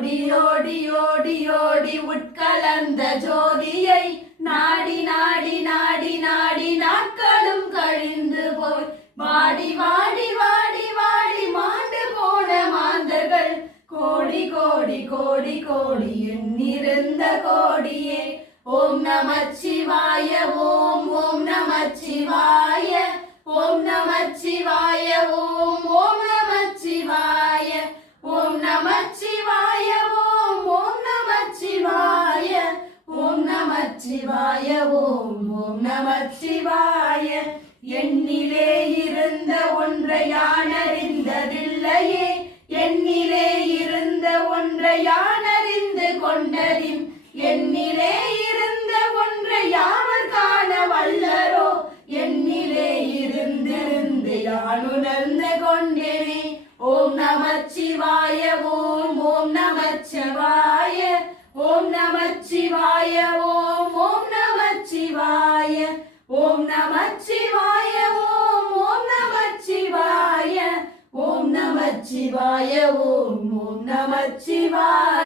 ஓடி ஓடி ஓடி ஓடி உட்கலந்த ஜோதியை நாடி நாடி நாடி நாடி நாட்களும் கழிந்து போய் வாடி வாடி வாடி வாடி மாண்டு போன மாந்தர்கள் கோடி கோடி கோடி கோடி எண்ணிருந்த கோடியே ஓம் நமச்சிவாய ஓம் ஓம் நமச்சிவாய ஓம் நமச்சிவாய ஓம் ஓம் நமச்சிவாய ஓம் நமச்சிவாய ஓம் ஓம் நமச்சிவாய ஓம் நமச்சிவாய ஓம் ஓம் நமச்சிவாய எண்ணிலே இருந்த ஒன்றை யான் அறிந்ததில்லையே எண்ணிலே இருந்த ஒன்றை யான் அறிந்து கொண்டதின் எண்ணிலே இருந்த ஒன்றை யாவர் காண வல்லரோ எண்ணிலே இருந்திருந்து யான் உணர்ந்து கொண்டேனே ஓம் நமச்சிவாய ஓம் ஓம் நமச்சிவாய ஓம் நமச்சிவாய ஓம் ஓம் நமச்சிவாய ஓம் நமச்சிவாய ஓம் ஓம் நமச்சிவாய ஓம் நமச்சிவாய ஓம் ஓம் நமச்சிவாய